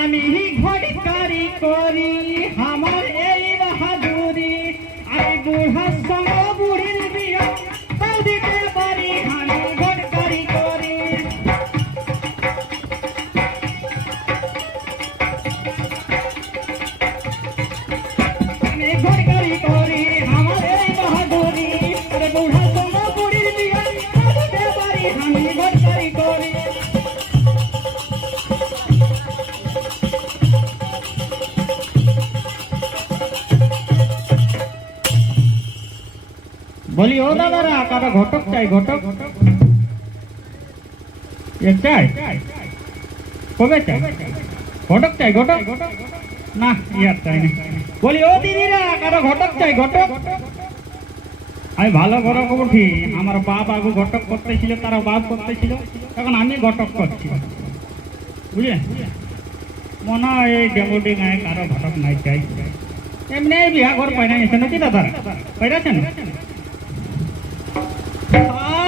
আমি ঘটকারি করি আমার এই বাহাদুরি আমি বুড়ার সঙ্গে বুড়ির বিয়া তাও দিতে পারি আমি ঘটকারি করি আমি ঘটকারি করি আমার এই বাহাদুরি আরে বুড়ার সঙ্গে বুড়ির বিয়া তাও দিতে পারি আমি ঘটকারি করি বলি ও দাদারা কারো ঘটক চাই ঘটক চাই কবে চাই ঘটক চাই ঘটক না ইয়ার চাই না বলি ও দিদিরা কারো ঘটক চাই ঘটক আমি ভালো ঘটক উঠি আমার বাপ আগে ঘটক করতেছিল তারা বাপ করতেছিল এখন আমি ঘটক করছি বুঝলে মনে হয় এই ডেমোটি গায়ে কারো ঘটক নাই চাই এমনি বিয়া ঘর পাই না এসে নাকি দাদারা পাইরাছেন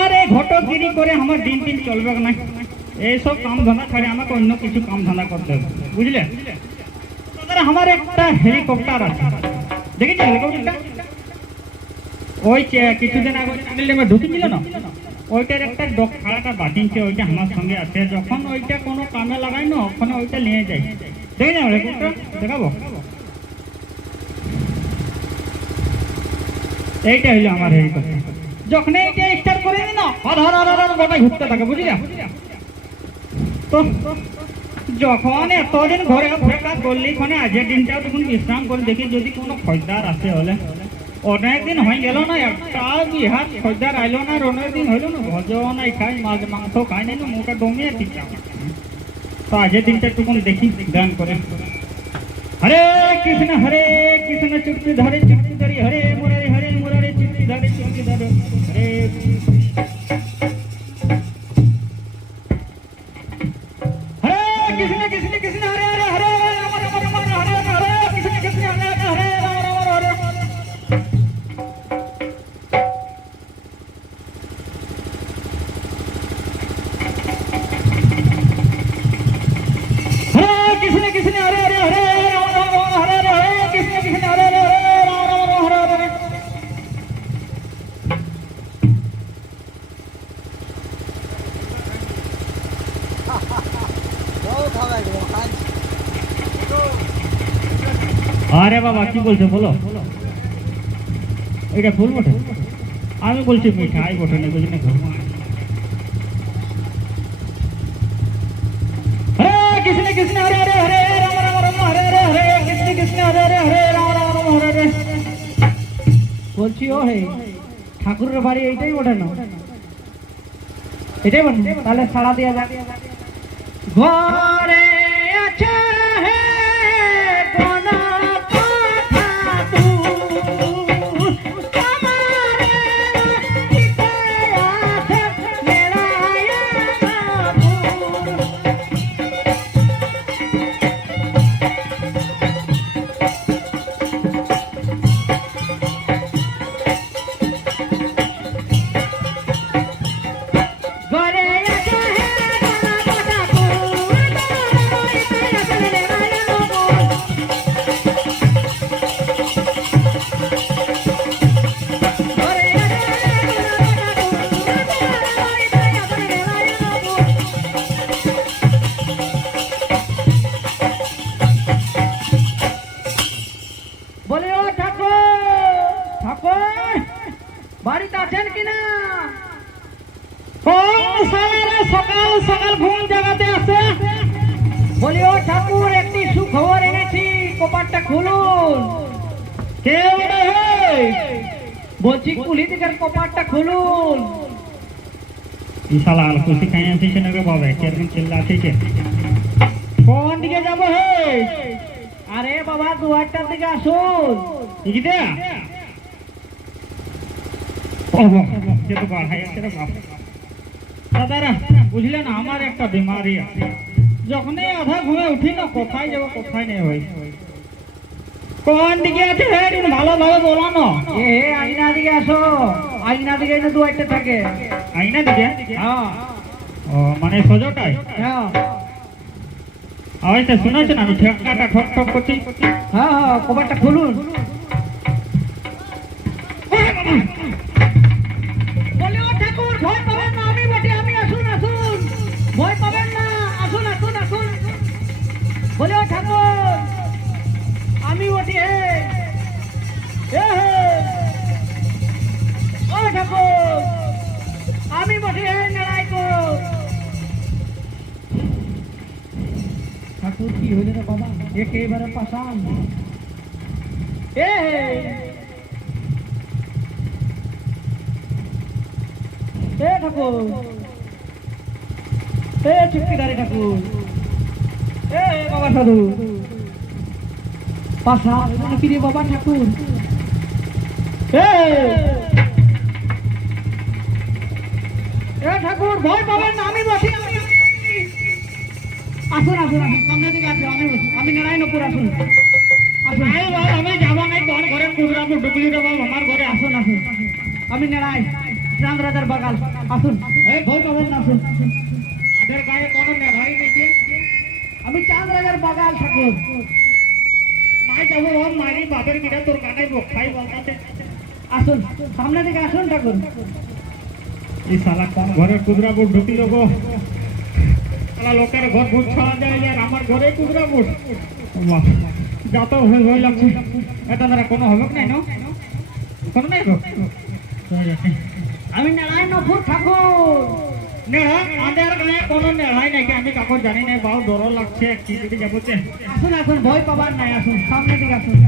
আরে ঘটকগিরি করে আমার দিন দিন চলবে না এইসব কাম ধান্দা ছাড়ে আমাকে অন্য কিছু কাম ধান্দা করতে হবে বুঝলে দাদা আমার একটা হেলিকপ্টার আছে দেখেছি হেলিকপ্টারটা ওই কিছুদিন আগে চ্যানেলে ঢুকেছিল না ওইটার একটা খাড়াটা বাটিনছে ওইটা আমার সঙ্গে আছে যখন ওইটা কোনো কামে লাগাই না ওখানে ওইটা নিয়ে যাই দেখে যাও হেলিকপ্টার দেখাবো এইটা হইলো আমার হেলিকপ্টার যখন এইটা স্টার্ট করে নি না গোটা ঘুরতে থাকে বুঝলি তো যখন এতদিন ঘরে ফেকা করলি ওখানে আজের দিনটাও তখন বিশ্রাম করে দেখি যদি কোনো খরিদ্দার আসে হলে অনেকদিন হয়ে গেল না একটা বিহার খরিদ্দার আইলো না আর অনেকদিন হইলো না ভজও নাই খাই মাছ মাংস খাই নাই মুখটা ডমিয়ে ঠিক তো আজের দিনটা একটুকুন দেখি গান করে হরে কৃষ্ণ চুক্তি ধরে চুক্তি ধরি হরে মুরারি চুক্তি ধরে চুক্তি ধরে হরে কৃষ্ণ হরে হরে হরে রাম হরে হরে কৃষ্ণ হরে হরে রাম হরে কৃষ্ণ হরে হরে হরে আরে বাবা কি বলছো বলো এটা ফুল বটে আমি বলছি মিঠাই বটে না বুঝলি কৃষ্ণ হরে হরে হরে রাম হরে হরে কৃষ্ণ হরে হরে রাম হরে বলছি ও হে ঠাকুরের বাড়ি এইটাই বটে না এটাই বটে তাহলে সাড়া দিয়া যাক ঘরে আছে বাড়িতে আছেন কিনা সকাল সকাল ঘুম জাগাতে আসে বলি ও ঠাকুর একটি সুখবর এনেছি কপাটটা খুলুন কে বলছি কুলি থেকে কপাটটা খুলুন শালা খুশি খাই আসিস না রে বাবা কেমন চিল্লা আছে কোন দিকে যাবো হে আরে বাবা দুয়ারটার দিকে আসুন দিকে দাদারা বুঝলেন আমার একটা বিমারি আছে যখনই আধা ঘুমে উঠি না কোথায় যাবো কোথায় নেই ভাই কোন দিকে আছে ভালোভাবে বলো না আইনা দিকে আসো আইনা দিকে দু একটা থাকে আইনা দিকে হ্যাঁ ও মানে সোজোটাই হ্যাঁ আওয়াজটা শোনাচ্ছেন? আমি ঠেকাটা ঠক ঠক করছি। হ্যাঁ হ্যাঁ, কবারটা খুলুন। বলে ও ঠাকুর, ভয় পাবেন না, আমি বটে, আমি, আসুন আসুন, ভয় পাবেন না, আসুন আসুন আসুন। বলে ও ঠাকুর, আমি বটে, হে হে হে। ও ঠাকুর, আমি বটে, হে লড়াই কো। ঠাকুর কি হইলে রে বাবা, একেবারে পাশান। এ এ ঠাকুর, এ চুক্তিদারি ঠাকুর, এ বাবা সাধু পাশা কি রে বাবা ঠাকুর। এ ঠাকুর, ভয় পাবেন না, আমি বসি, আমি, আসুন আসুন আসুন, সামনে দিকে আসুন, আমি বসি, আমি নারায়ণপুর, আসুন আসুন। আমি যাবো নাই, তোর ঘরে কুদরাপুর ঢুকলি রে বাবা, আমার ঘরে আসো। আসুন আসুন, আমি নারায়ণ চাঁদ রাজার বাগাল, আসুন, ভয় পাবেন না, আসুন। আদের গায়ে কোনো নেড়াই নেই যে। আমি চাঁদ রাজার বাগাল ঠাকুর। নাই যাবো ও মারি বাপের গিরা তোর গানে বখাই বলতাছে। আসুন, সামনে দিকে আসুন ঠাকুর। এই শালা কোন ঘরে কুদরাপুর ঢুকল গো? শালা লোকের ঘর ভূত ছড়া দেয় আর আমার ঘরে কুদরাপুর। বাহ, যত ভয় ভয় লাগছে। এটা দ্বারা কোনো হবে নাই, না কোনো নাই গো। আমি নারায়ণপুর ঠাকুর। নেড়া আদের গায়ে কোনো নেড়াই নাকি, আমি কাপড় জানি না, বাউ ডর লাগছে, কি করে যাবো যে। আসুন আসুন, ভয় পাবার নাই, আসুন, সামনে দিকে আসুন।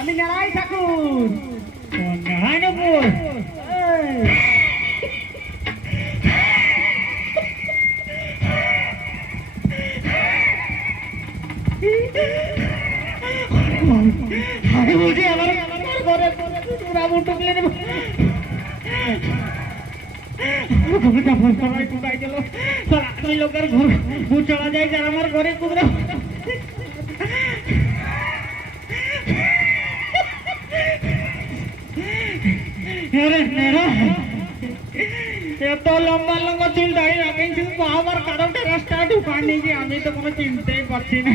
আমি নারায়ণ ঠাকুর। নারায়ণপুর আমি বলছি আমার ঘরে কুদরাপুর ঢুকলে নেব। ঢুকাই গেল ওই লোকের ঘর ভূত চলা যায় যার আমার ঘরে কুদরাপুর। এত লম্বা লম্বা চুল দাঁড়িয়ে রাখেছি, আমার কারণটা রাস্তা ঢুকানি যে আমি তো কোনো চিনতেই পারছি না।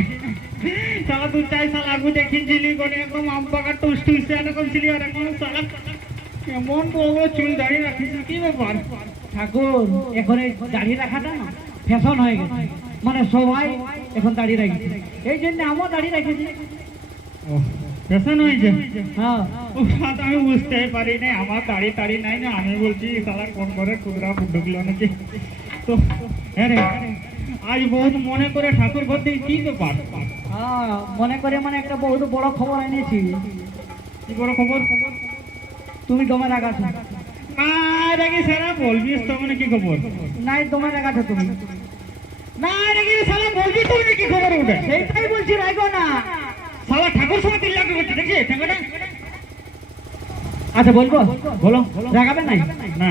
সালা তুই চাই সালা আগু দেখিয়েছিলি কোন একদম আম পাকা টুস টুসে এরকম ছিলি, আর এখন সালা এমন বড় চুল দাঁড়িয়ে রাখিস, কি ব্যাপার? ঠাকুর, এখন এই দাড়ি রাখাটা না ফ্যাশন হয়ে গেছে, মানে সবাই এখন দাড়ি রাখছে, এই জন্য আমিও দাড়ি রেখেছি। ফ্যাশন হয়েছে? হ্যাঁ, আমি বুঝতেই পারি না, আমার দাড়ি টাড়ি নাই না, আমি বলছি সালা কোন করে কুদরাপুর ঢুকলো নাকি। তো হ্যাঁ রে, আজ বহুত মনে করে ঠাকুর ঘর থেকে কি ব্যাপার? হ্যাঁ, মনে করে মানে একটা বহুত বড় খবর এনেছি। কি বড় খবর? তুমি দমে রাখাছো না দেখি সারা বলবি তো, মানে কি খবর? নাই, দমে রাখাছো তুমি। না দেখি সালা বলবি তুই কি খবর উঠে? সেইটাই বলছি, রাখো না। সালা ঠাকুর সঙ্গে তিল লাগবে করছে দেখি ঠাকুরটা। আচ্ছা বলবো, বলো, রাখাবেন নাই? না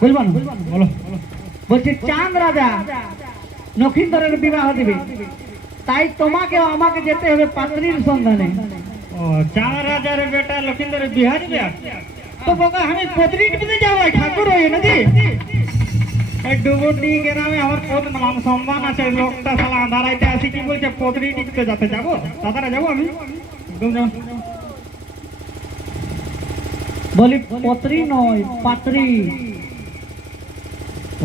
বলবো না, বলো। বলছি চাঁদ রাজা নক্ষিন্দরের বিবাহ দিবে, তাই তোমাকে আমাকে যেতে হবে পাত্রীর সন্ধানে। ও, চাঁদ রাজার বেটা লক্ষিন্দরের বিহার দিবে? তো বাবা আমি পত্রিক দিতে যাবো, ঠাকুর হয়ে নাকি? এই ডুবুটি গ্রামে আমার কত নাম সম্মান আছে, লোকটা সালা আন্ধারাইতে আসি কি বলছে পত্রিক দিতে যাতে যাবো, দাদারা যাবো আমি একদম যাবো। বলি পত্রী নয়, পাত্রী,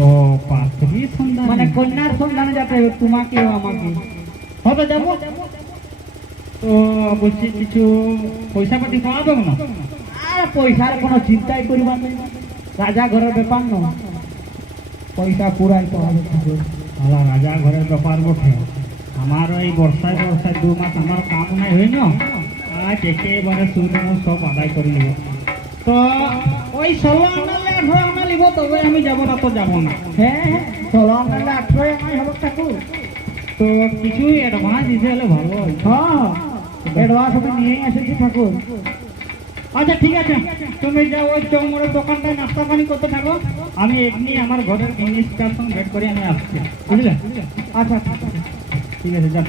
ও পাত্রী সন্ধান, মানে কন্যার সন্ধানে যেতে হবে তোমাকে ও আমাকে। হবে যাবো। তো বলছি কিছু পয়সা পাতি পাওয়া যাবে না? আর পয়সার কোনো চিন্তাই করিবার নেই, রাজা ঘরের ব্যাপার নয়, পয়সা পুরাইতে হবে ঠাকুর। আলা রাজা ঘরের ব্যাপার বটে, আমার এই বর্ষায় 2 মাস আমার কাম নাই হই না, আজ একেবারে সুদম সব আদায় করে নিব। তো ওই 16 আনালে 18 আনা লিব, তবে আমি যাবো, না তো যাবো না। হ্যাঁ 16 আনলে 18 আনাই হবে ঠাকুর। তো কিছু অ্যাডভান্স দিতে হলে ভালো হয়। হ্যাঁ অ্যাডভান্স আমি নিয়েই এসেছি ঠাকুর। আচ্ছা ঠিক আছে, তুমি যাও ওই চৌমোড়ের দোকানটায় নাস্তা পানি করতে থাকো, আমি এমনি আমার ঘরের মিনিস্টার সঙ্গে ভেট করে আমি আসছি, বুঝলে? আচ্ছা ঠিক আছে, যাও।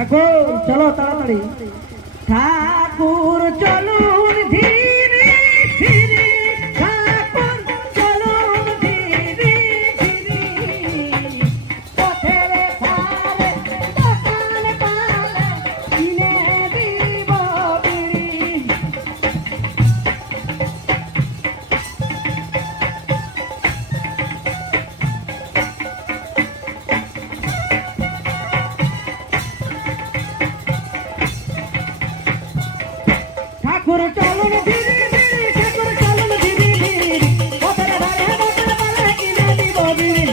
ঠাকুর চলো তাড়াতাড়ি। ঠাকুর চলুন ধীরে ধীরে, ঠাকুর চলুন ধীরে ধীরে, পথের ধারে দোকান পালে কিনে দিব বিড়ি। ঠাকুর চলুন ধীরে ধীরে, ঠাকুর চলুন ধীরে ধীরে, পথের ধারে দোকান পালে কিনে দিব বিড়ি।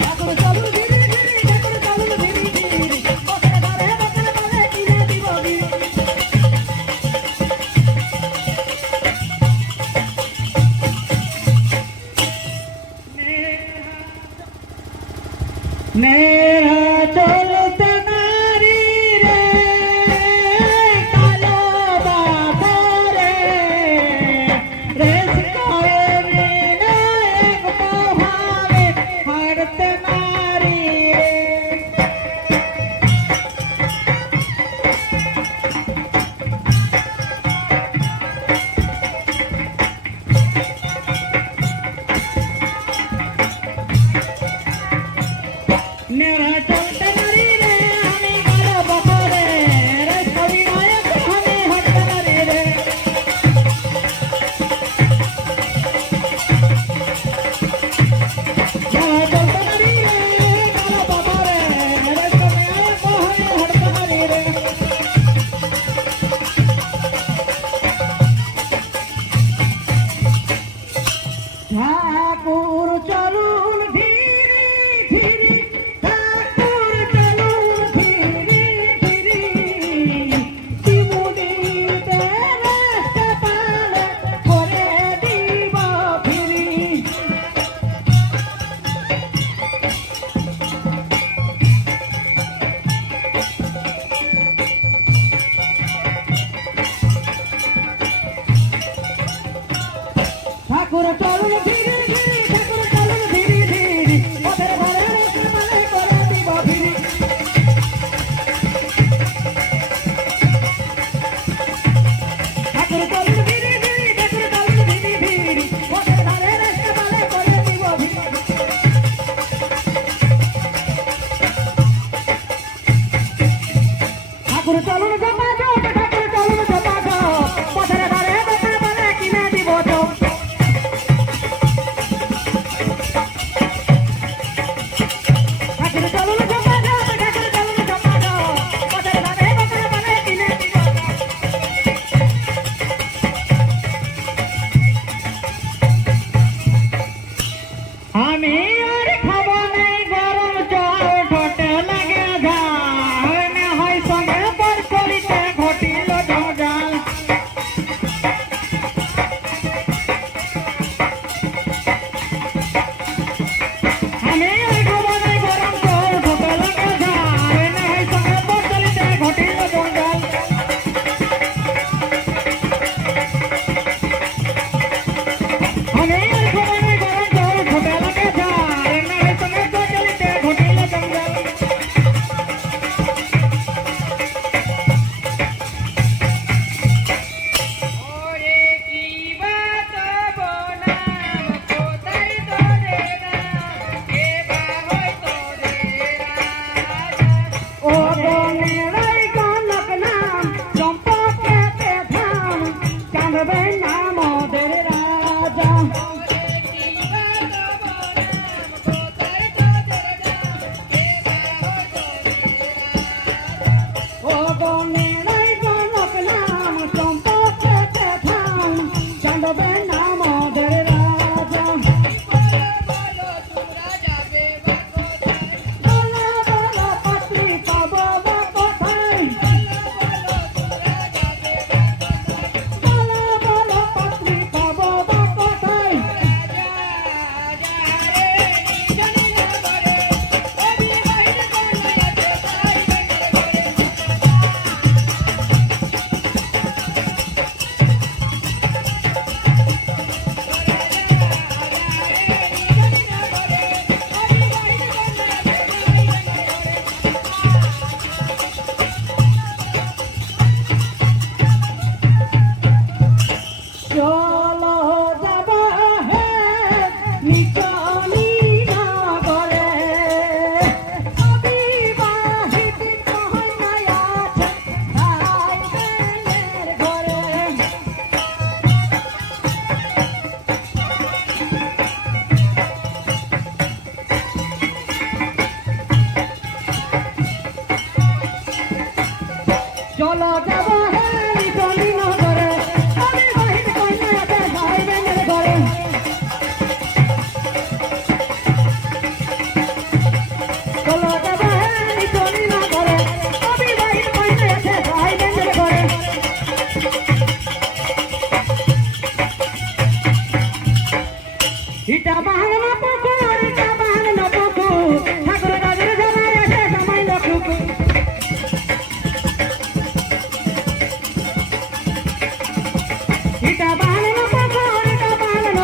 ঠাকুর চলুন ধীরে ধীরে, ঠাকুর চলুন ধীরে ধীরে, পথের ধারে দোকান পালে কিনে দিব বিড়ি। নেহা চলতে নারী রে, কালো বাবরে, রেস করে নিলে মোহারে হারতে নারী রে। নেহা চলতে নারী চলো যাবা হে নিচনি নগরে অবিবাহিত কন্যা আছে ভাই বোনের ঘরে চলো যাবা হে নিচনি নগরে অবিবাহিত কন্যা আছে ভাই বোনের ঘরে চলো যাবা হে নিচনি নগরে অবিবাহিত কন্যা আছে ভাই বোনের ঘরে ইটা বাহান পুকুর ইটা বাহান পুকুর ঠাকুর দাদুর ঝালায় আছে সময় লকুকুর ইটা বাহান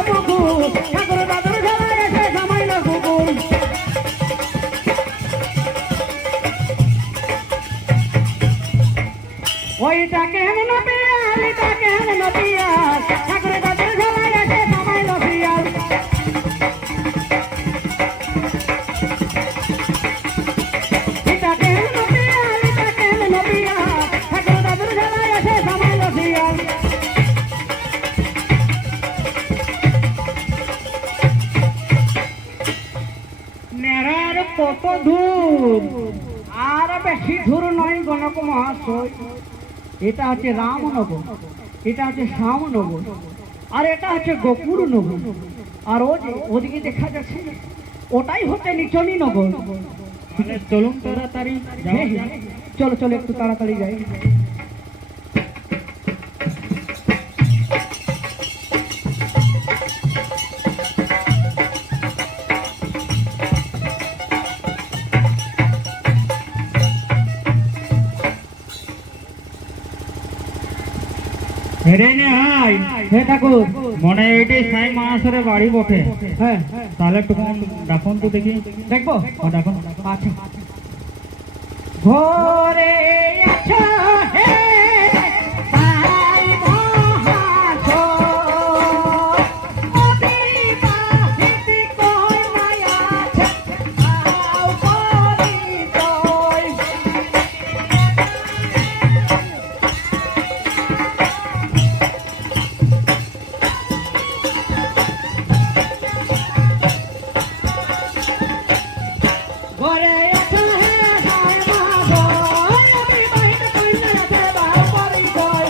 পুকুর ঠাকুর দাদুর ঝালায় আছে সময় লকুকুর ওইটা কেমন পিয়াল এটা কেমন পিয়াল ঠাকুর দাদুর ঝালায় আছে সময় লপিয়াল এটা কেমন পিয়াল এটা কেমন পিয়াল ঠাকুর দাদুর ঝালায় আছে সময় লপিয়াল নেড়ার কত দূর আর বেশি দূর নয় গণক মহাশয় এটা হচ্ছে রামনগর এটা হচ্ছে শ্যামনগর আর এটা হচ্ছে গোকুলনগর আর ও যে ওদিকে দেখা যাচ্ছে না, ওটাই হচ্ছে নিচনি নগর তাহলে চলুন তাড়াতাড়ি যাওয়া যাক। চলো চলো একটু তাড়াতাড়ি যাই হেরে নে হাই হে ঠাকুর মনে হয় এটাই সাই মাহাসরের বাড়ি বটে। হ্যাঁ তাহলে একটু ডাকুন তো দেখি। দেখবো ডাকুন। আচ্ছা ঘরে আছো হে ভাই মহাশয় অবিবাহিত কন্যা আছে আও পরিচয় ঘরে আছো হে ভাই মহাশয় অবিবাহিত কন্যা আছে আও পরিচয়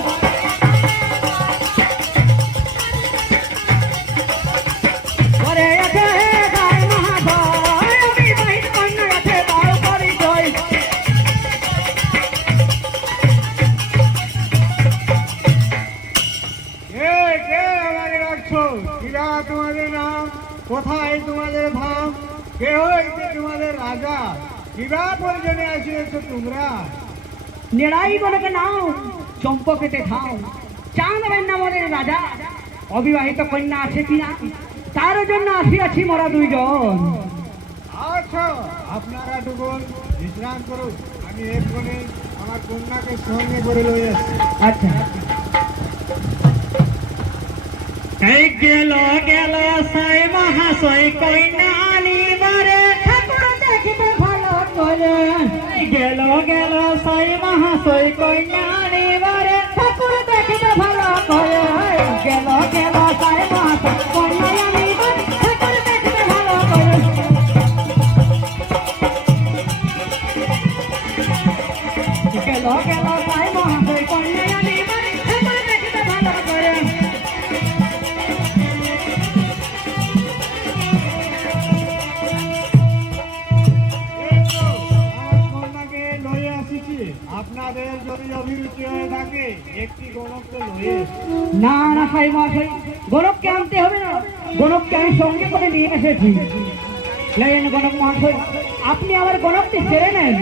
ঘরে আছো হে ভাই মহাশয় অবিবাহিত কন্যা আছে আও পরিচয় কে আমাকে ডাকছো? কিরা তোমাদের নাম? কোথায় তোমাদের ধাম? কে হইছে তোমাদের রাজা? কিবা প্রয়োজনে আসিয়েছো তোমরা? নিড়াই গণকে নাও চম্পকেতে খাও চাঁদ নামের রাজা অবিবাহিত কন্যা আছে কিনা তার জন্য আসিয়াছি মোরা দুইজন আচ্ছা, আপনারা দুজন বিশ্রাম করুন, আমি এক্ষণে আমার কন্যাকে সঙ্গে করে লই আসছি। আচ্ছা এই গেল গেল সাই মহাশয় কইনা আনিবারে ঠাকুর দেখিতে ভালো করে এই গেল গেল সাই মহাশয় কইনা আনিবারে ঠাকুর দেখিতে ভালো করে গেল গেল সাই মহাশয় কন্যা আনিবার ঠাকুর দেখিতে ভালো করে গেল গেল সাই মহাশয় কন্যা আনিবার ঠাকুর দেখিতে ভালো করে এই তো, আমার কন্যাকে লই আসিছি। আপনাদের যদি অভিরুচি হয়ে থাকে একটি গণককে লই এসো। না না সাই মহাশয় গরবকে আনতে হবে না গণককে আমি সঙ্গে করে নিয়ে এসেছি। লেন গণক মহাশয়, আপনি আমার গণকটি সেরে নেন।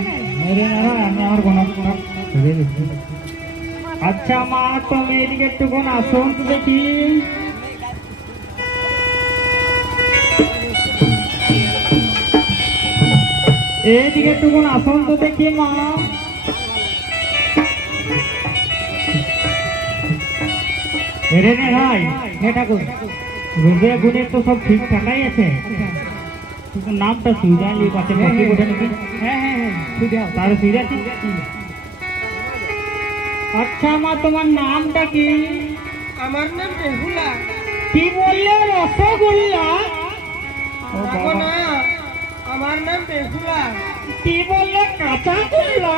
আরে না, আমি আমার গণক ছেড়ে দিচ্ছি। আচ্ছা মা, তুমি এদিকে একটুক্ষণ আসুন তো দেখি। এইদিকে একটুক্ষণ আসুন তো দেখি মা। এরে নে ভাই, হে ঠাকুর, রোদে গুণে তো সব ঠিকঠাকই আছে, কিন্তু নামটা সুইজা লিখ আছে বাকি কোটা নাকি? হ্যাঁ হ্যাঁ হ্যাঁ, ঠিক আছে। তার সুইজা ঠিক। আচ্ছা মা, তোমার নামটা কি? আমার নাম বেহুলা। কি বললে? রসগোল্লা? ও দেখো বাবা। না, আমার নাম বেহুলা। কি বললে? কাঁচাগোল্লা?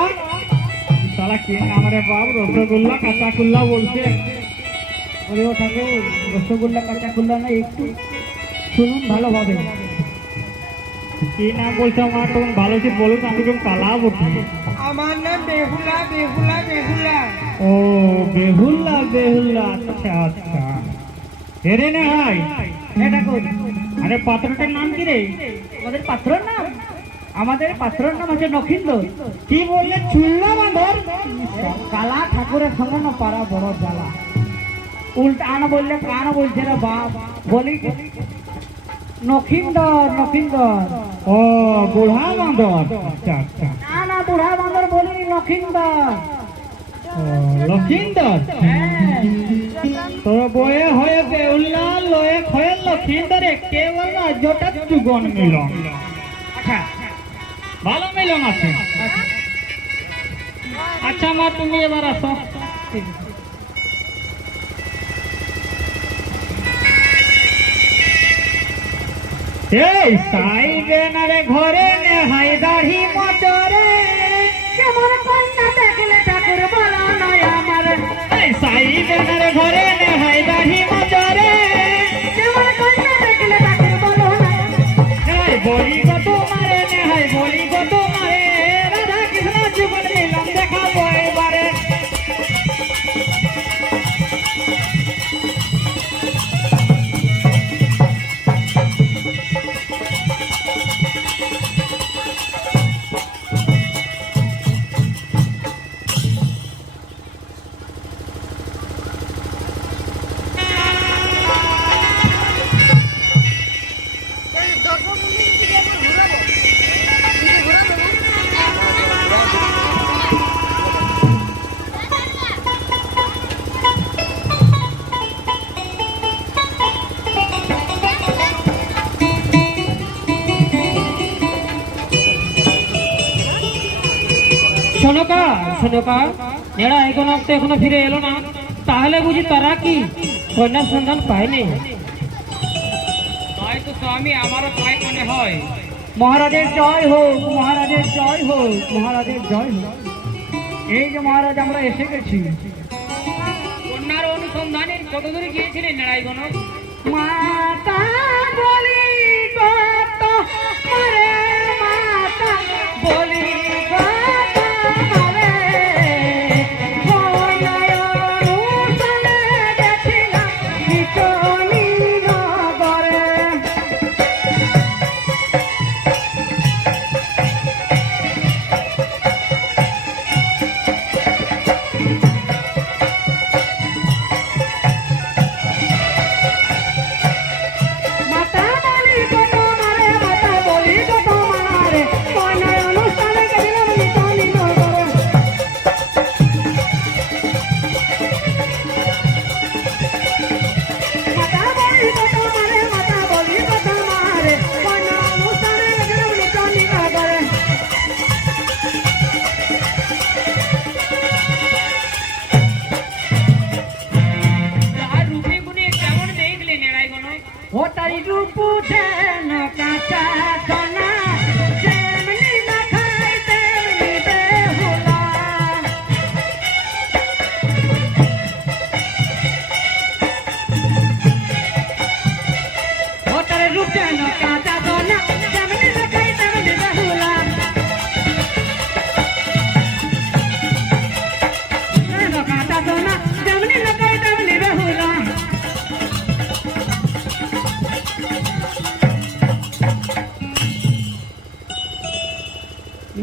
শালা কি নাম রে বাপ, রসগোল্লা কাঁচাগোল্লা বলছে। ওরে ও ঠাকুর, রসগোল্লা কাঁচা গোল্লা না, একটু শুনুন ভালোভাবে। কি নাম বলছো মা? তুমি ভালো কি বলুন, আমি তুমি কালা বলছি। আমার নাম বেহুলা, বেহুলা, বেহুলা। ও বেহুল্লা, বেহুল্লা, আচ্ছা আচ্ছা। এরে নে ভাই, হে ঠাকুর, আরে পাত্রটার নাম কি রে? আমাদের পাত্রর নাম, আমাদের পাত্রর নাম হচ্ছে নখিন্দর। কি বললে? চুল্লা বাঁধর? কালা ঠাকুরের সঙ্গে না পারা বড় জ্বালা। উল্টা আনা বললে কান বলছে রে বাপ। বলি নখিন্দর, নখিন্দর। ও বুড়া বাঁধর, আচ্ছা আচ্ছা। না না, বুড়া বান্দর বলিনি, নখিন্দর। ও লক্ষিন্দর। তোর বয়ে হয়ে বেহুল্লা, লয়ে হয়ে লক্ষিন্দর, একেবারে রাজ্যটা যুগন মিলন। আচ্ছা ভালো মিলন আছে। আচ্ছা মা, তুমি এবার আসো। ঠিক আছে। এই সাইবে না রে ঘরে নে হাই দাড়ি মচরে, কেমন কন্যা দেখলে ঠাকুর বলো নয় আমার। এই সাইবে না রে ঘরে নে হাই দাড়ি মচরে, কেমন কন্যা দেখলে ঠাকুর বলো না। হাই বলি গো তোমারে নে হাই বলি গো তোমারে, রাধা কৃষ্ণ জীবন মিলন দেখাবো এবারে। শোনকা, শোনকা, এরা এখনো তো এখনো ফিরে এলো না, তাহলে বুঝি তারা কি কন্যার সন্ধান পায়নি? তাই তো স্বামী, আমারও তাই মনে হয়। মহারাজের জয় হোক, মহারাজের জয় হোক, মহারাজের জয় হোক। এই যে মহারাজ, আমরা এসে গেছি। কন্যার অনুসন্ধানে কত দূরে গিয়েছিলেন নারায়ণ? মাতা বলি কত মারে, মাতা বলি কত মারে, কন্যার অনুসন্ধানে গেছিলাম বিচনি নগরে। মাতা বলি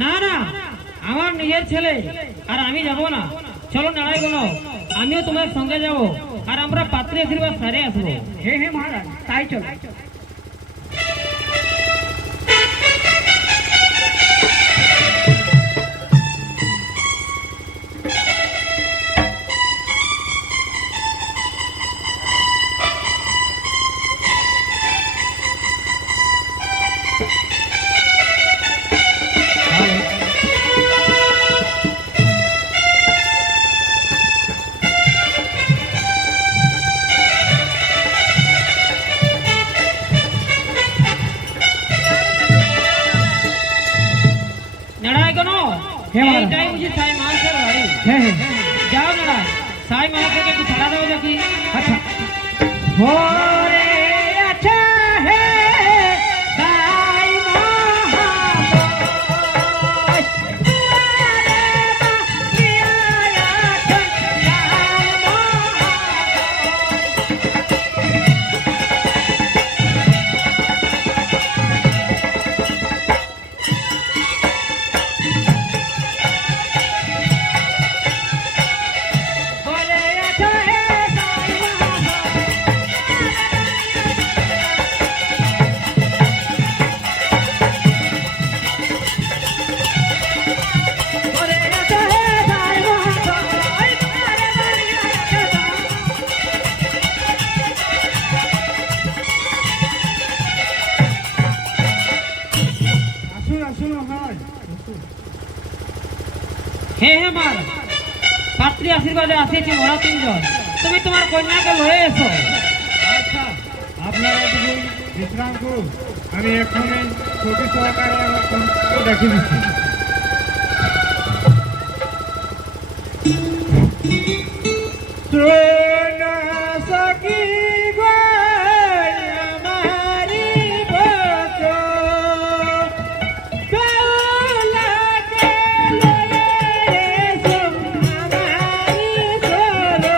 না না, আমার নিজের ছেলে, আর আমি যাব না। চলো নাড়াই কোনো, আমিও তোমার সঙ্গে যাব, আর আমরা পাত্রী আশীর্বাদ সারে আসবো। হে হে মহারাজ, তাই চলো। নাড়াই কোনো, হ্যাঁ, মহারাজ। এইটাই বুঝি সাই মানুষের বাড়ি। হ্যাঁ হ্যাঁ হ্যাঁ। যাও নাড়াই, সাই মানুষকে একটু ছাড়া দাও দেখি। আচ্ছা। ওরে আচ্ছা হে সাই মহারাজ, ওরে আচ্ছা হে সাই মহারাজ। ওরে আচ্ছা হে সাই মহারাজ, আরে বাড়িয়া আচ্ছা। আসুন আসুন মহারাজ। হে হে মার, পাত্রী আশীর্বাদে আসেছি ওরা তিনজন, তুমি তোমার কন্যাকে লয়ে এসো। আচ্ছা, আপনারা যদি বিশ্রাম করুন, আমি এক্ষুনি সতী সহকারে আমার কন্যাকে দেখে দিচ্ছি। সোনা সখী গো আমারি বক, দৌলা গেলে আমারি সোনা।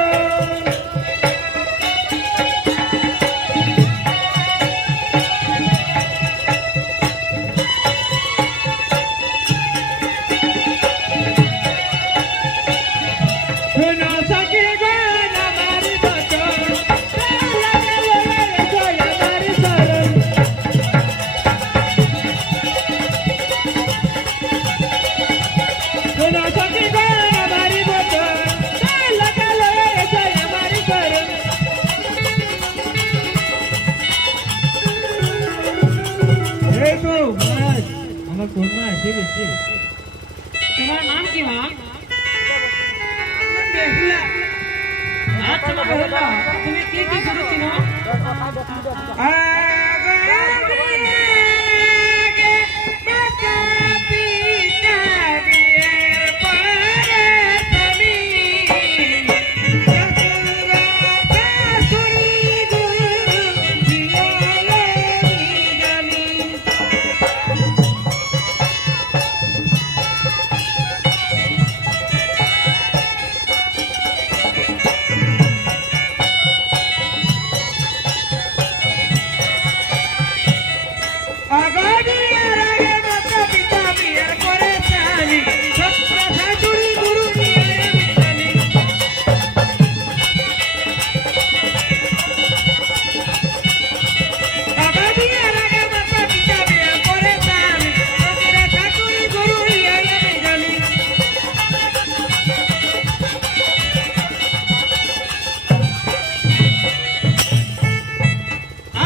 সোনা সখী গো আমারি বক, দৌলা গেলে আমারি সোনা। সোনা সখী গো আমারি বক, দৌলা গেলে আমারি সোনা। এই তো মহারাজ, আমার কন্যা এসে গেছে। তোমার নাম কি মা? আচ্ছা মা বেহুলা, তুমি কি কি করেছি না?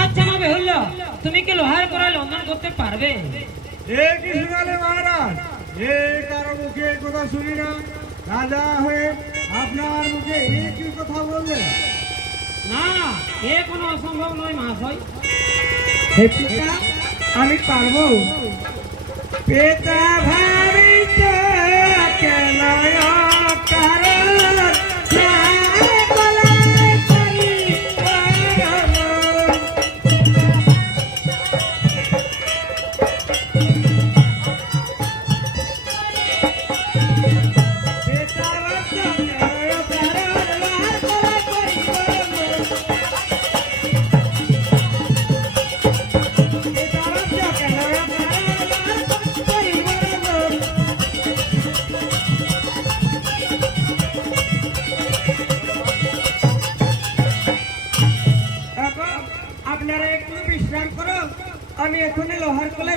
আচ্ছা মা বেহুলা, তুমি কি লোহার কড়াই লঙ্ঘন করতে পারবে? এ কি শুনালে মহারাজ, এ কারো মুখে এই কথা শুনি না। রাজা হয়ে আপনার মুখে এই কি কথা বললেন? না না, এ কোনো অসম্ভব নয় মহাশয়। হে পিতা, আমি পারবো। পিতা ভাবিত কেন কারণ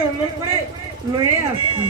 রন্ধন করে লয়ে আসছি।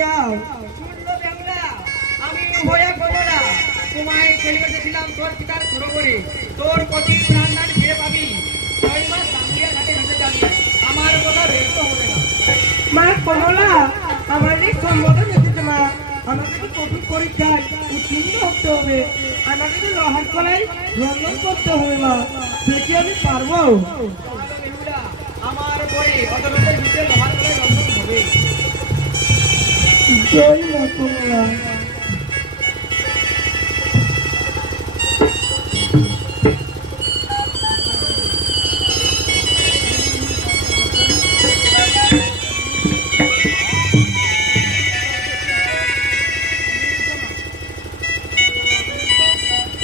দাও। আমি ভয়া কমলা তোমায় ছেলেবেটে ছিলাম তোর পিতার ছোট করে তোর প্রতি প্রাণদান ফিরে পাবি 6 মাস সামলিয়া ঘাটে ঘাটে যাবি আমার কথা ব্যর্থ হবে না। মা কমলা আমার এই সম্বোধন এসেছে মা আমাকে তো কঠোর পরীক্ষায় উত্তীর্ণ হতে হবে, আমাকে তো লোহার কলাই রন্ধন করতে হবে মা, দেখি আমি পারবো। আমার পরে অতটা দিতে লোহার করে রন্ধন হবে। জয় মা কমলা।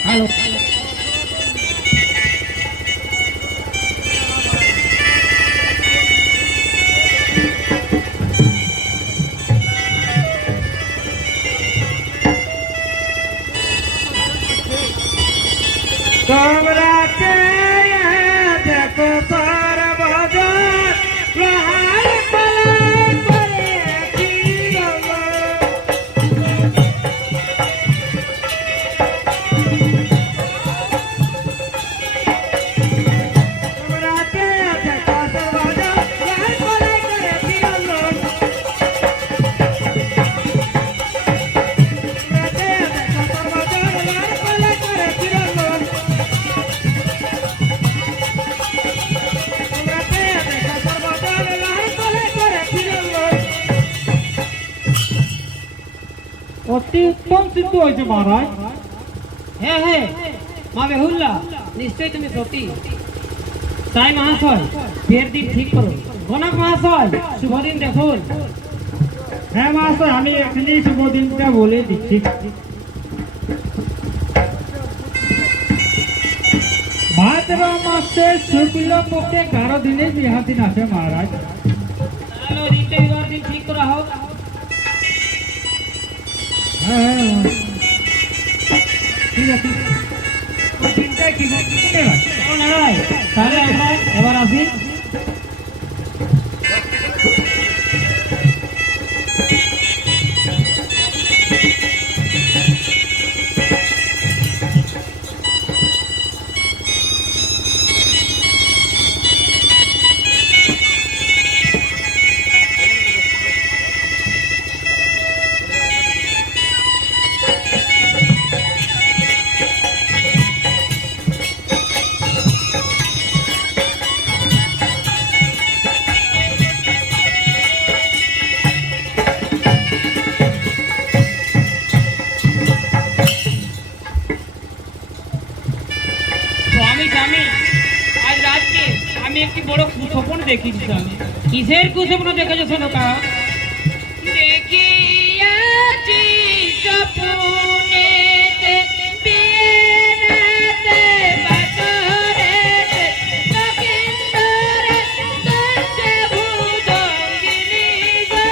হ্যালো তোমরা কে দেখো তোর বাজার লোহার কলাই করেছি তোমরা কে দেখো তোর বাজার লোহার কলাই করেছি তোমরা কে দেখো তোর বাজার লোহার কলাই করেছি অতি উত্তম সিদ্ধ হয়েছে মহারাজ। হ্যাঁ হ্যাঁ মা বেহুল্লা, নিশ্চয়ই তুমি সতী। তাই মহাশয় ফের দিন ঠিক করো। গণক মহাশয় শুভ দিন দেখুন। হ্যাঁ মহাশয়, আমি এখানেই শুভ দিনটা বলে দিচ্ছি। ভাদ্র মাসে শুক্ল পক্ষে 11 দিনে বিহা দিন আছে মহারাজ। তাহলে দিনটা এবার দিন ঠিক করা হোক। হ্যাঁ ঠিক আছে, ওই দিনটাই ঠিক আছে। চলো নারায়, তাহলে আমরা এবার আসি। আমি একটি বড় কুস্বপ্ন দেখেছি। আমি কিসের কুস্বপ্ন দেখেছো সোনকা? দেখিয়াছি স্বপ্নেতে বিয়েনাতে বাসরেতে নগেন্দ্রে দশে ভুজঙ্গিনী গো।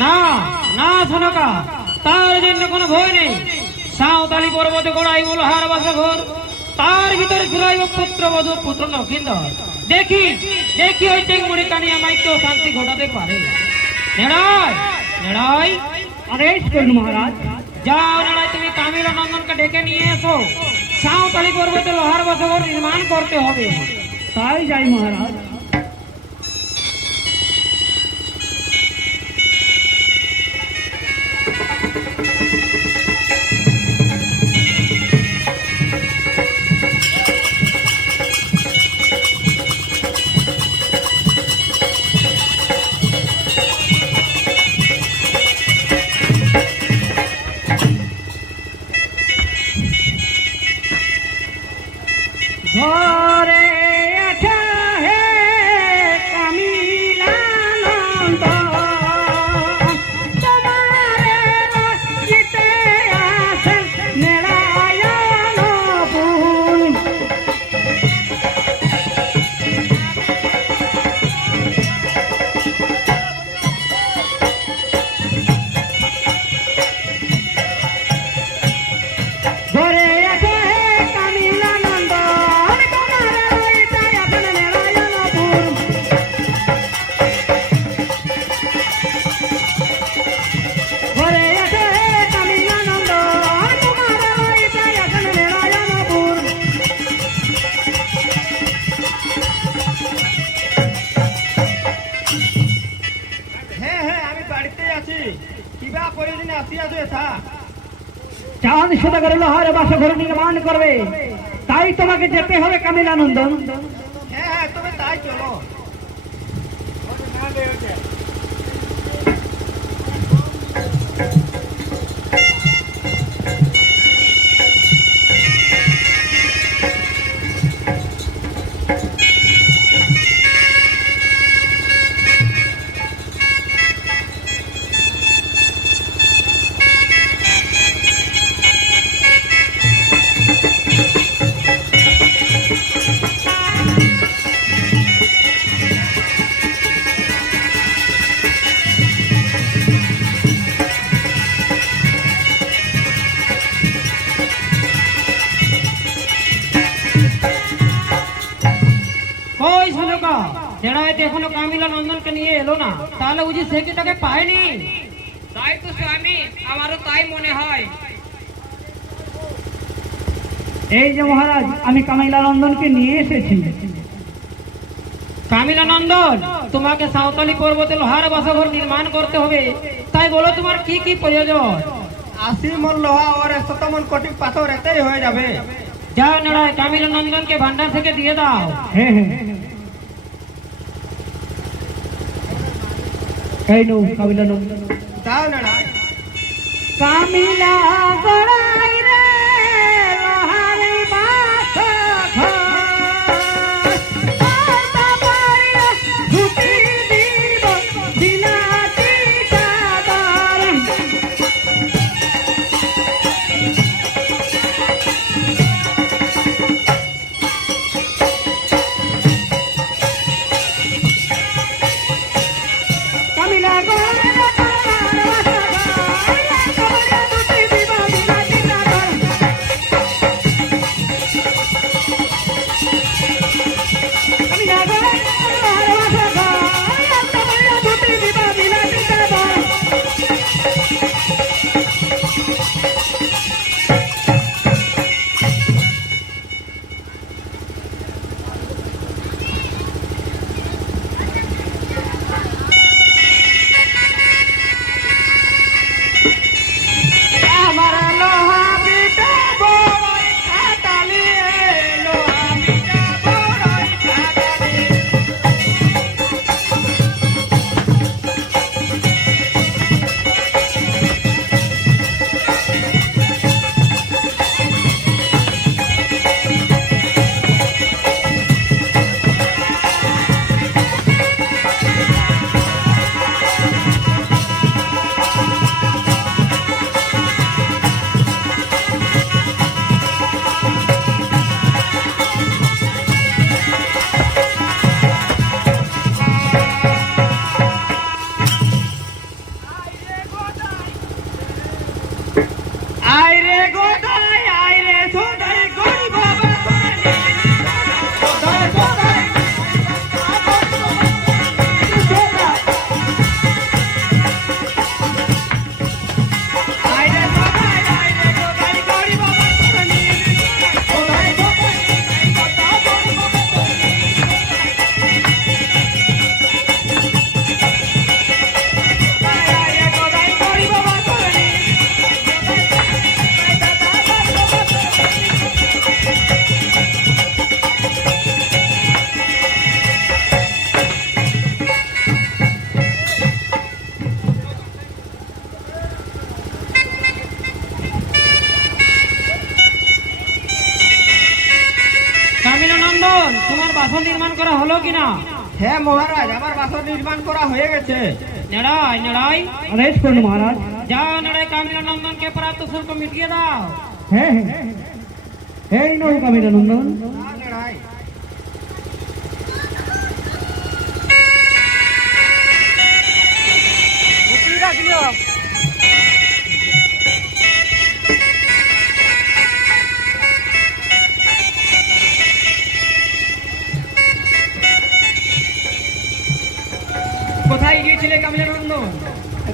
না না সোনকা, তার জন্য কোনো ভয় নেই। সাঁওতালি পর্বতে গড়াইব লোহার বাসঘর, তার ভিতরে ঝুলাইব পুত্রবধূ পুত্র নখিন্দর। দেখি দেখি ওই টেকমুড়ি কানি আমায় কেউ শান্তি ঘটাতে পারে। নেড়াই নেড়াই, আদেশ করুন মহারাজ। যাও নেড়াই, তুমি কামিলা নন্দনকে ডেকে নিয়ে এসো। সাঁওতালি পর্বতে লোহার বাসঘর নির্মাণ করতে হবে। তাই যাই মহারাজ। ঘরে আছে হে কামিলা নন্দ, তোমারে জিতে আছেন নারায়ণ পুর। ঘরে আছে হে কামিলা নন্দ, তোমারে জিতে আছেন নারায়ণ পুর। ঘরে আছে হে কামিলা নন্দ, তোমারে জিতে আছেন নারায়ণ পুর। হ্যাঁ হ্যাঁ, আমি বাড়িতেই আছি। কিবা প্রয়োজনে আসি আছো এথা? চাঁদ সাদা করে লোহার বাসঘর নির্মাণ করবে, তাই তোমাকে যেতে হবে কামিলানন্দন। হ্যাঁ হ্যাঁ, তবে তাই চলো। কই শোনকা, নেড়াই তো এখনো কামিলা নন্দনকে নিয়ে এলো না, তাহলে বুঝি সে কি তাকে পায়নি? তাই তো স্বামী, আমারও তাই মনে হয়। এই যে মহারাজ, আমি কামিলানন্দনকে নিয়ে এসেছি। কামিলা নন্দন, তোমাকে সাঁওতালি পর্বতে লোহার বাসঘর নির্মাণ করতে হবে, তাই বলো তোমার কি কি প্রয়োজন? 80 মন লোহা আর 100 মন কটিক পাথর এতেই হয়ে যাবে। যাও নেড়াই, কামিলা নন্দনকে ভান্ডার থেকে দিয়ে দাও। হ্যাঁ হ্যাঁ, এই নো কামিলানন্দন। দাও না না। কামিলা গড়াই রে লোহার বাসঘর, পাতা পাড়িয়া ঝুঁকি দিব বিলাতি চাদর। কামিলা গড়াই রে লোহার বাসঘর, পাতা পাড়িয়া ঝুঁকি দিব বিলাতি চাদর। নন্দন, তোমার বাসন নির্মাণ করা হলো কিনা? হ্যাঁ মহারাজ, আমার বাসন নির্মাণ করা হয়ে গেছে। নেড়াই নেড়াই আদেশ করুন মহারাজ। যাও নেড়াই কামিলা নন্দনকে প্রাপ্ত শুল্ক মিটিয়ে দাও। হ্যাঁ হ্যাঁ, এই নৌ কামিলা নন্দন। লড়াই কোথায় গিয়েছিলে কামিলা নন্দন?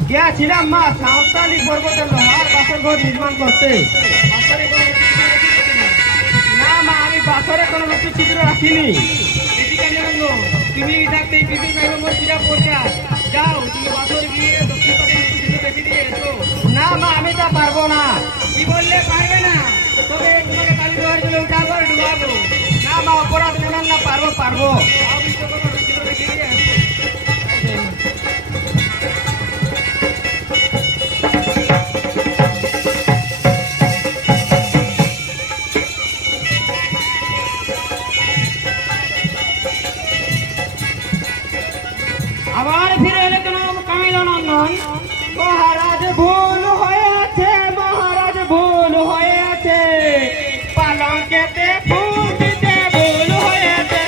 গিয়েছিলাম মা সাঁওতালি পর্বতের লোহার বাসর ঘর নির্মাণ করতে। না মা, আমি বাসরে কোনো রকম চিত্র রাখিনি। তুমি থাকতে এই পৃথিবী নাইবার পূজা করতে যাও, তুমি বাসর গিয়ে দক্ষিণ পাশে চিত্র দেখে দিয়ে এসো। না মা, আমি তা পারবো না। কি বললে পারবে না? তবে তোমাকে কালী দোয়ার জন্য উঠাবো আর ডুবাবো। না মা, অপরাধ করলাম না, পারবো পারবো। যাও বিশ্বকর্মা চিত্র দেখে দিয়ে এসো। আবার ফিরে এলে কেন কামিলা নন্দন? মহারাজ ভুল হয়েছে, মহারাজ ভুল হয়েছে, পালঙ্কেতে ফুল দিতে ভুল হয়েছে।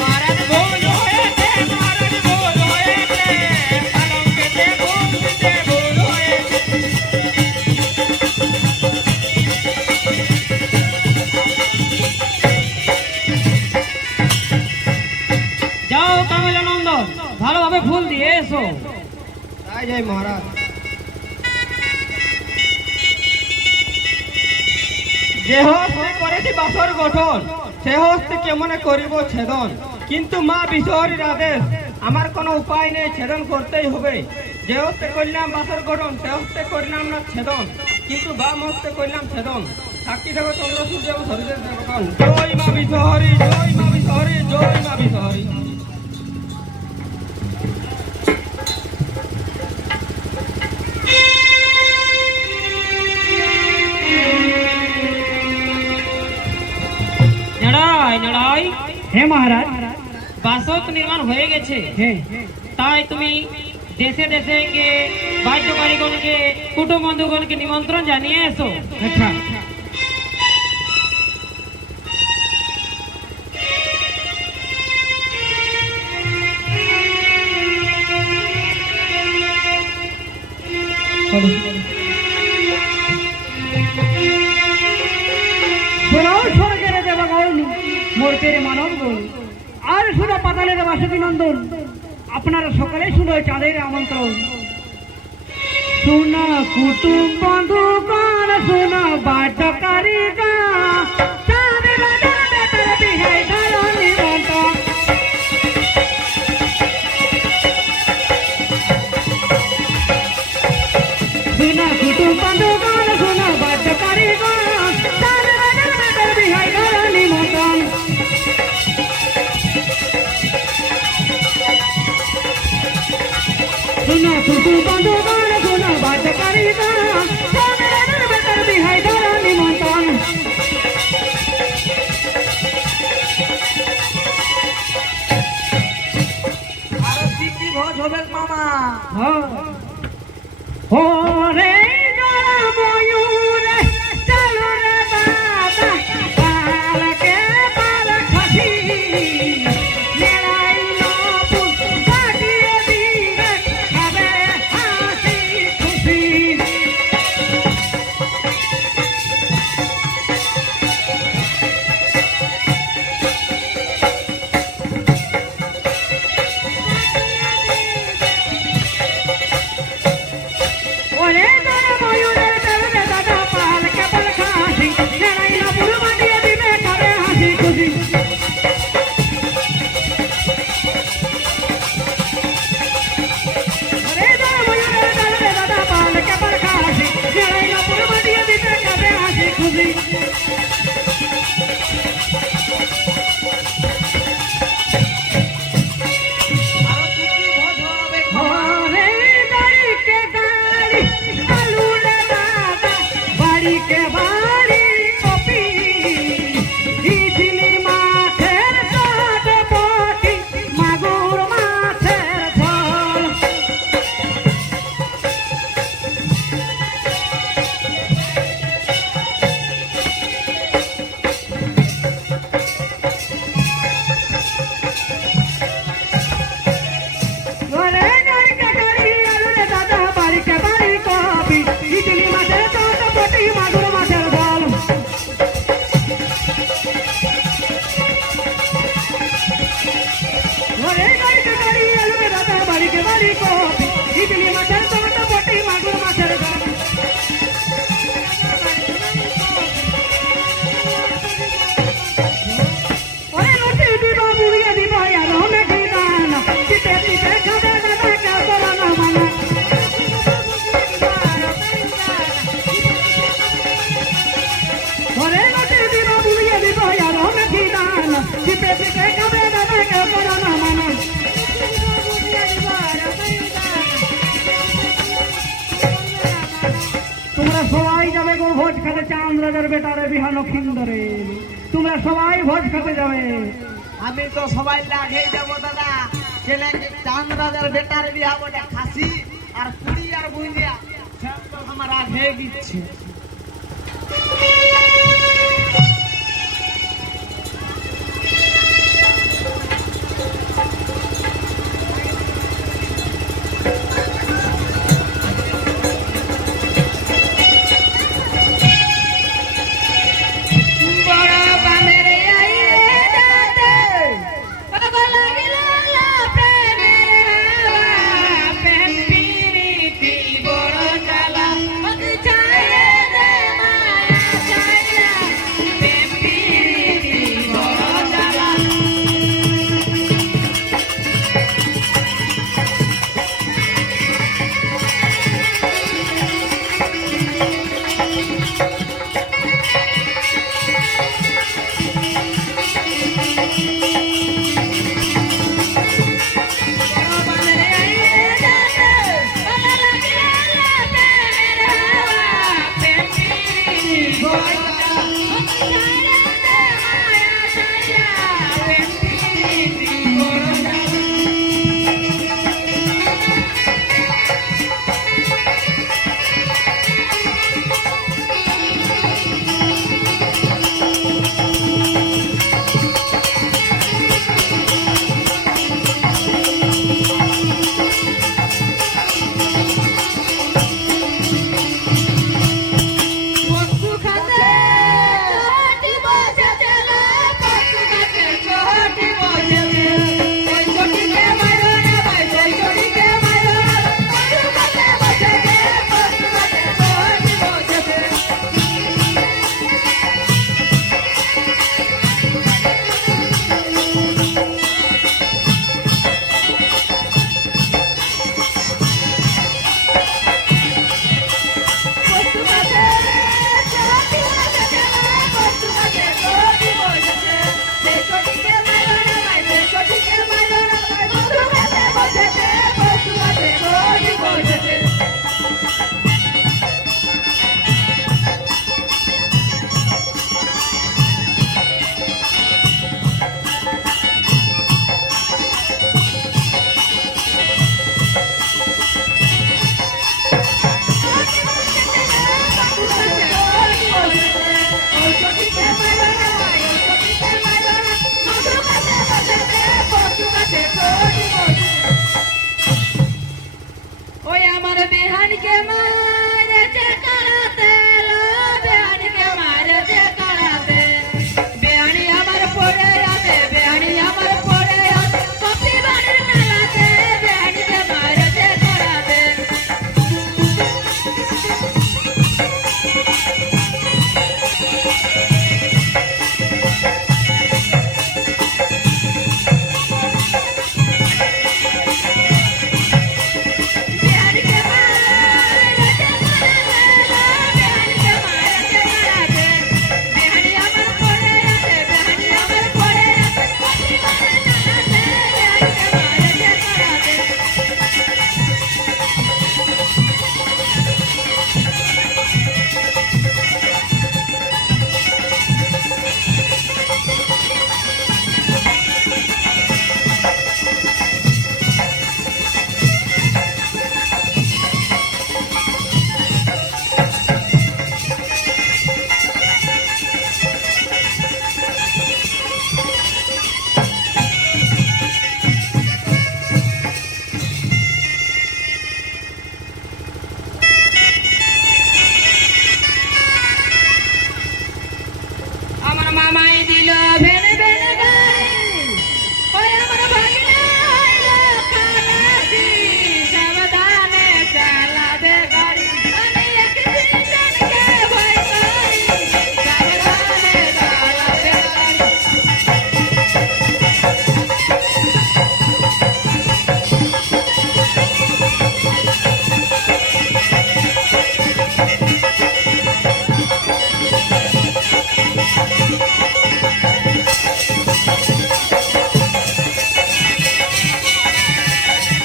মহারাজ ভুল হয়েছে, মহারাজ ভুল হয়েছে, পালঙ্কেতে ফুল দিতে ভুল হয়েছে। যাও কামিলা নন্দন, ভালোভাবে ফুল দিয়ে এসো। তাই যাই মহারাজ। যে হস্তে করেছি বাসর গঠন, সে হস্তে কেমনে করিব ছেদন। কিন্তু মা বিশ্বহরীর আদেশ, আমার কোনো উপায় নেই, ছেদন করতেই হবে। যে হস্তে করলাম বাসর গঠন, সে হস্তে করলাম না ছেদন, কিন্তু বাম হস্তে করলাম ছেদন। সাক্ষী দেখো চন্দ্র সূর্য এবং শরীরের দেবগণ। জয় মা বিশ্বহরী, জয় মা বিশ্বহরী, জয় মা বিশ্বহরী। নেড়াই নেড়াই, হ্যাঁ মহারাজ। বাসর তো নির্মাণ হয়ে গেছে, হ্যাঁ, তাই তুমি দেশে দেশে গিয়ে বাদ্য কারিগণকে কুটুম বন্ধুগণকে নিমন্ত্রণ জানিয়ে এসো। আচ্ছা। শোনাও স্বর্গের দেবগণ, মর্তের মানবগণ, আর শুধু পাতালের বাসুকী নন্দন, আপনারা সকলে শুনো চাঁদের আমন্ত্রণ। শোনা কুটুম বন্ধুগণ, শোনা বাদ্য কারিগণ, চাঁদের বাজার বেতার বিহাই ধরো নিমন্ত্রণ। শোনা কুটুম বন্ধুগণ, শোনা বাদ্য কারিগণ, চাঁদের বাজার বেতার বিহাই ধরো নিমন্ত্রণ। শোনা কুটুম বন্ধুগণ, শোনা বাদ্য কারিগণ, চাঁদের বাজার বেতার বিহাই ধরো নিমন্ত্রণ। আরো দিব্যি ভোজ হবে মামা। ওরে জরা ময়ূরে চলো রে বাবা, পালকে পাল খাসি, নেড়াই নপুর পাঠিয়ে দিবে, খাবে হাসি খুশি। ও তোমরা সবাই যাবে গো ভোজ খেতে চাঁদ রাজার বেটারে বিহা লক্ষিন্দরে। তোমরা সবাই ভোজ খেতে যাবে। আমি তো সবাই লাগেই যাবো দাদা, কেলে কি চাঁদ রাজার বেটার বিয়া বটে, খাসি আর পুরি আর বুইয়া সব তো আমার আগে গিচ্ছে।